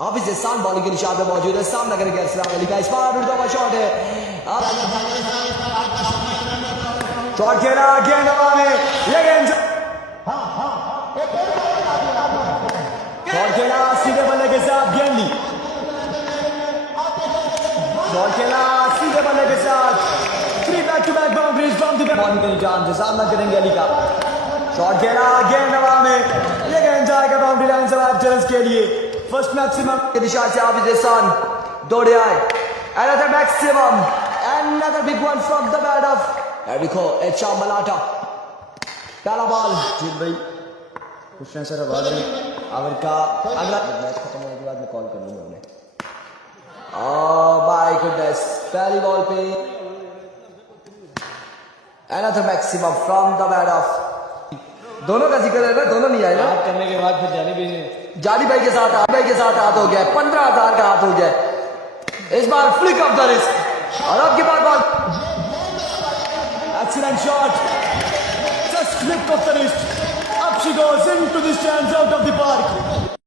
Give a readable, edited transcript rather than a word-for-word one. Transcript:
हाफिज एहसान बॉलिंग के निशान पे मौजूद है, सामना करेंगे असलाम अली का, इस बार उल्टा हुआ शॉट है, शॉट खेला गेंद हवा में, ये गेंद शॉट खेला सीधे बल्ले के साथ, गेंद ली, शॉट खेला सीधे बल्ले के साथ, 3 back to back boundaries from the bowling के निशान से, सामना करेंगे अली का, शॉट खेला गेंद हवा में, ये गेंद जाएगा बाउंड्री लाइन से बाहर चैलेंज के लिए, फर्स्ट मैक्सिमम के निशान से हाफिज एहसान दौड़े आए, another maximum, another big one from the bat of Eriko Echa Malata, पहला बॉल जीत भाई कुछ नहीं सर, अगर का अगला मैच खत्म होने के बाद मैं कॉल कर लूंगा उन्हें, माय गुडनेस, पहली बॉल पे another maximum from the bat of, दोनों का जिक्र है ना, दोनों नहीं आए ना, बात करने के बाद फिर जानी भाई के साथ हाथ हो गया, 15,000 का हाथ हो गया, इस बार फ्लिक ऑफ द रिस्क, और अब के बाद ball, excellent shot, just flick off the wrist, अब she goes into the stands out of the park,